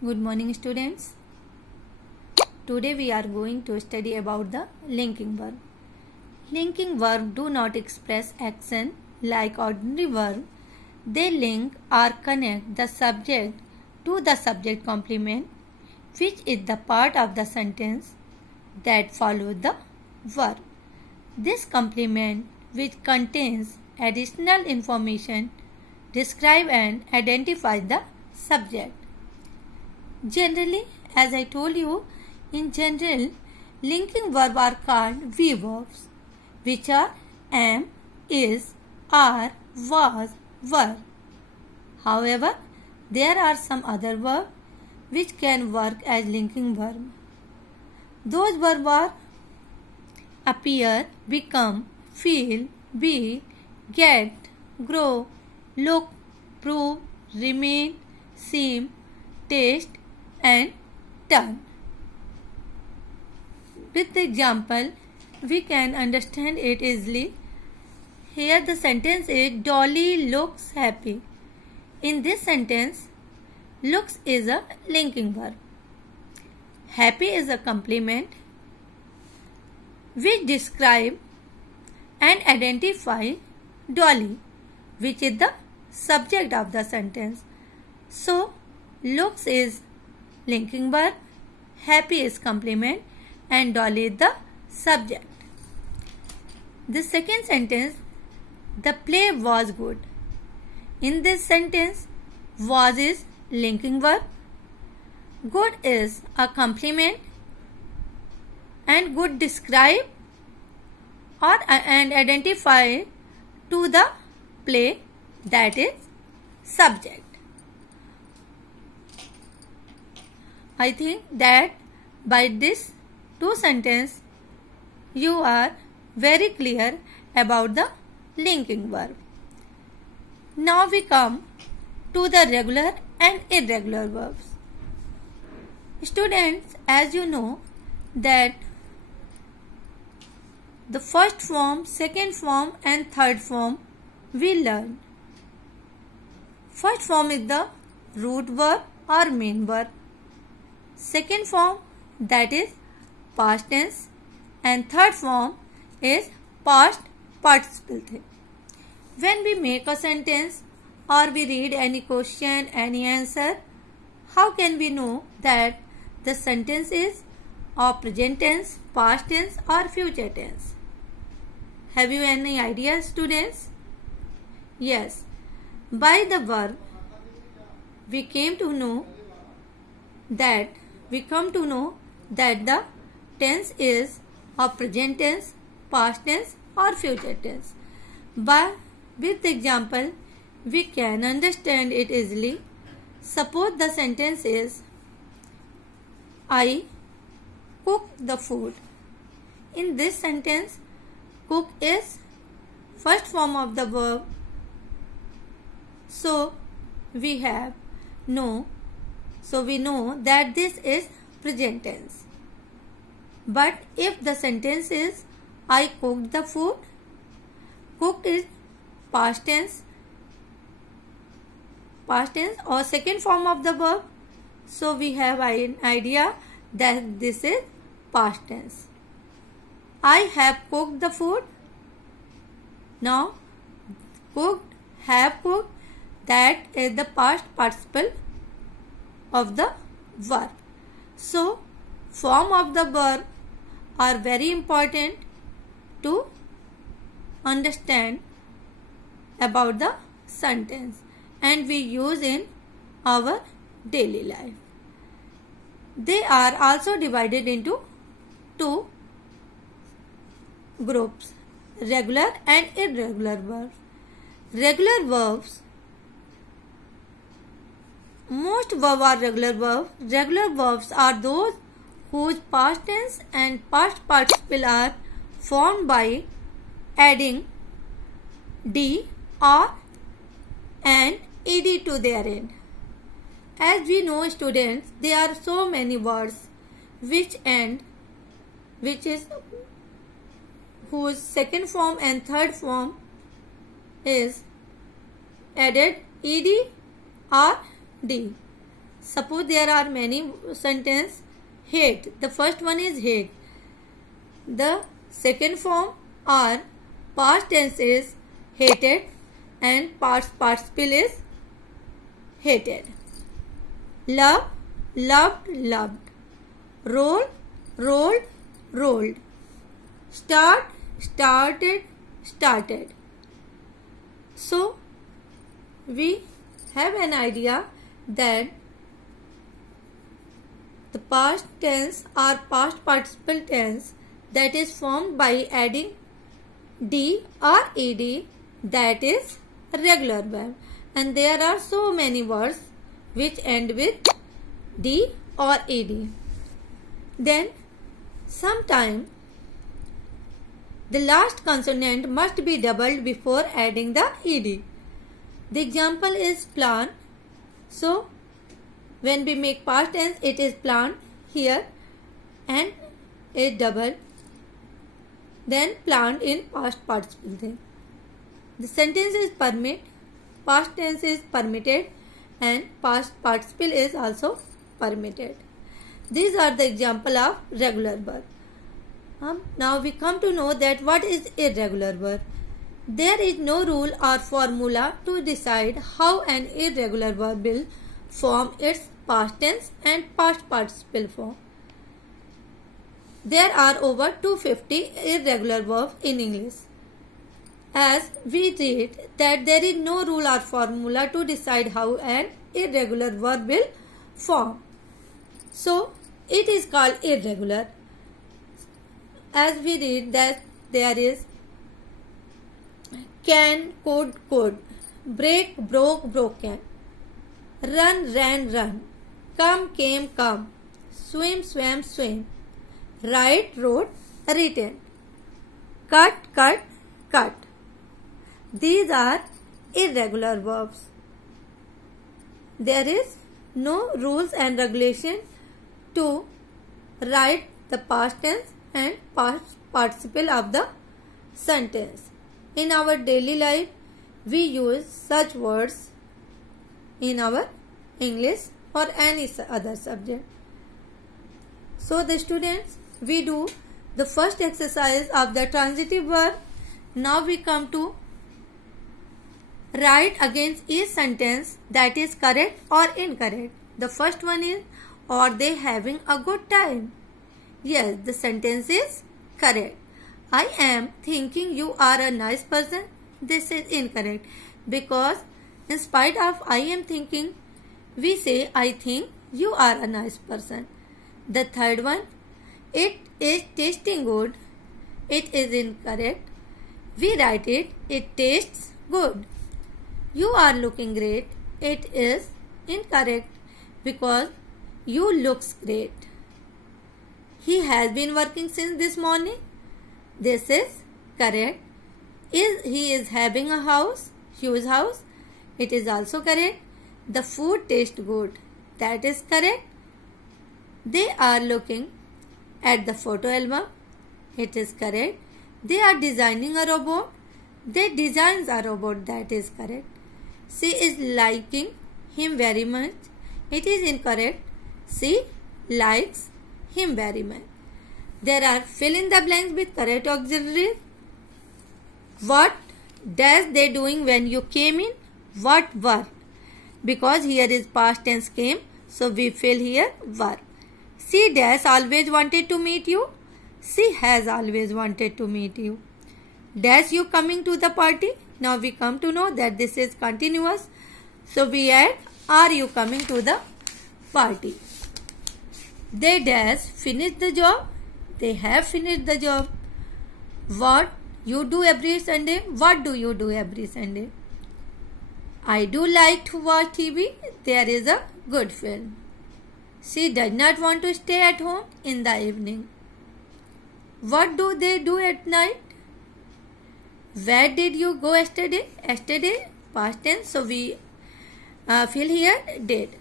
Good morning students. Today we are going to study about the linking verb. Linking verb do not express action like ordinary verb. They link or connect the subject to the subject complement, which is the part of the sentence that follows the verb. This complement, which contains additional information, describe and identify the subject. Generally, as I told you, in general, linking verbs are called V verbs, which are am, is, are, was, were. However, there are some other verbs which can work as linking verb. Those verbs are appear, become, feel, be, get, grow, look, prove, remain, seem, taste, and turn. With the example, we can understand it easily. Here the sentence is Dolly looks happy. In this sentence, looks is a linking verb. Happy is a complement which describe and identify Dolly, which is the subject of the sentence. So, looks is linking verb, happy is complement, and Dolly is the subject. The second sentence, the play was good. In this sentence, was is linking verb, good is a complement, and good describe and identify to the play, that is subject. I think that by this two sentences you are very clear about the linking verb. Now we come to the regular and irregular verbs. Students, as you know that the first form, second form and third form we learn. First form is the root verb or main verb. Second form, that is past tense, and third form is past participle thing. When we make a sentence or we read any question, any answer, how can we know that the sentence is of present tense, past tense or future tense? Have you any idea, students? Yes, by the verb we come to know that the tense is of present tense, past tense or future tense. But with the example, we can understand it easily. Suppose the sentence is I cooked the food. In this sentence, cook is first form of the verb. So we know that this is present tense. But if the sentence is I cooked the food, cooked is past tense or second form of the verb. So we have an idea that this is past tense. I have cooked the food. Now cooked, have cooked, that is the past participle of the verb. So form of the verb are very important to understand about the sentence, and we use in our daily life. They are also divided into two groups, regular and irregular verbs. Regular verbs, most verbs are regular verbs. Regular verbs are those whose past tense and past participle are formed by adding d or and ed to their end. As we know, students, there are so many words whose second form and third form is added ed or d. Suppose there are many sentences. Hate. The first one is hate. The second form or past tense is hated and past participle is hated. Love, loved, loved. Roll, rolled, rolled. Start, started, started. So, we have an idea that the past tense or past participle tense that is formed by adding D or ed, that is regular verb. And there are so many words which end with D or ed. Then sometime the last consonant must be doubled before adding the ed. The example is plan. So when we make past tense, it is planned here and it doubled. Then planned in past participle thing. The sentence is permit, past tense is permitted, and past participle is also permitted. These are the example of regular verb. Now we come to know that what is irregular verb. There is no rule or formula to decide how an irregular verb will form its past tense and past participle form. There are over 250 irregular verbs in English. As we read that there is no rule or formula to decide how an irregular verb will form. So it is called irregular. As we read that there is can, could, could, break, broke, broken, run, ran, run, come, came, come, swim, swam, swim, write, wrote, written, cut, cut, cut. These are irregular verbs. There is no rules and regulation to write the past tense and past participle of the sentence. In our daily life, we use such words in our English or any other subject. So the students, we do the first exercise of the transitive verb. Now we come to write against each sentence that is correct or incorrect. The first one is, are they having a good time? Yes, the sentence is correct. I am thinking you are a nice person. This is incorrect because in spite of I am thinking, we say I think you are a nice person. The third one, it is tasting good. It is incorrect. We write it tastes good. You are looking great. It is incorrect because you looks great. He has been working since this morning. This is correct. He is having a house, huge house. It is also correct. The food tastes good. That is correct. They are looking at the photo album. It is correct. They are designing a robot. They designs a robot. That is correct. She is liking him very much. It is incorrect. She likes him very much. There are fill in the blanks with correct auxiliaries. What dash they doing when you came in? What were? Because here is past tense came, so we fill here were. She dash always wanted to meet you. She has always wanted to meet you. Dash you coming to the party. Now we come to know that this is continuous. So we add are you coming to the party. They dash finish the job. They have finished the job. What you do every Sunday? What do you do every Sunday? I do like to watch TV. There is a good film. She does not want to stay at home in the evening. What do they do at night? Where did you go yesterday? Yesterday, past tense. So we fill here did.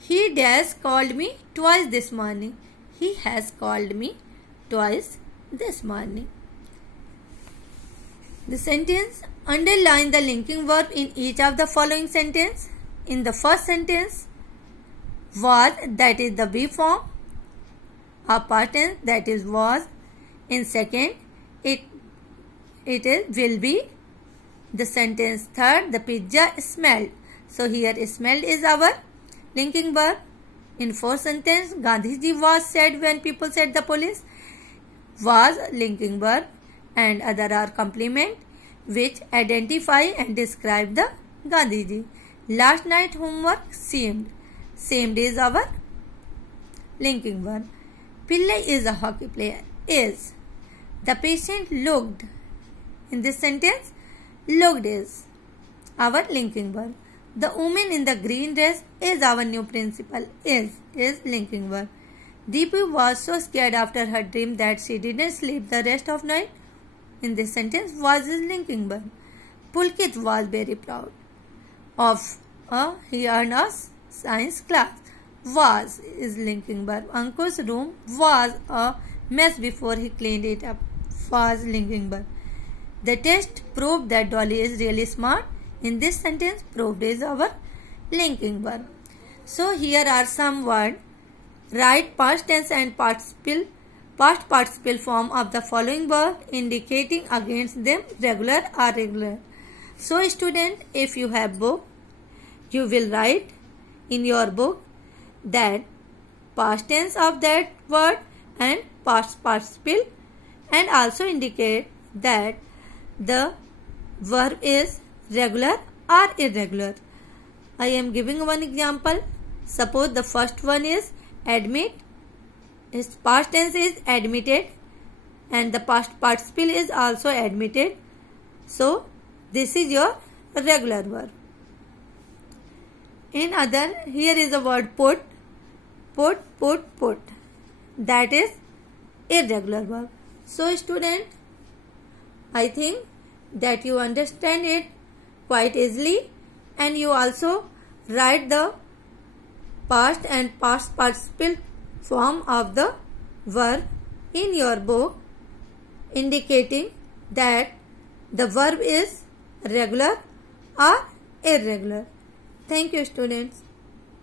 He dash called me twice this morning. He has called me twice this morning. The sentence, underline the linking verb in each of the following sentence. In the first sentence, Was, that is the be form of past tense, that is was. In second, it is will be. The sentence third, the pizza smelled. So here smelled is our linking verb. In fourth sentence, Gandhiji was said when people said the police. Was linking verb and other are complement which identify and describe the Gandhiji. Last night homework seemed. Seemed is our linking verb. Pillai is a hockey player. Is. The patient looked. In this sentence, looked is our linking verb. The woman in the green dress is our new principal. Is linking verb. Deepu was so scared after her dream that she didn't sleep the rest of night. In this sentence, was is linking verb. Pulkit was very proud of he earned a science class. Was is linking verb. Ankush's room was a mess before he cleaned it up. Was linking verb. The test proved that Dolly is really smart. In this sentence, proved is our linking verb. So here are some words. Write past tense and past participle form of the following verb, indicating against them regular or irregular. So student, if you have book, you will write in your book that past tense of that word and past participle, and also indicate that the verb is regular or irregular. I am giving one example. Suppose the first one is admit. Its past tense is admitted and the past participle is also admitted. So this is your regular verb. In other, here is the word put. Put. That is irregular verb. So student, I think that you understand it quite easily, and you also write the past and past participle form of the verb in your book, indicating that the verb is regular or irregular. Thank you, students.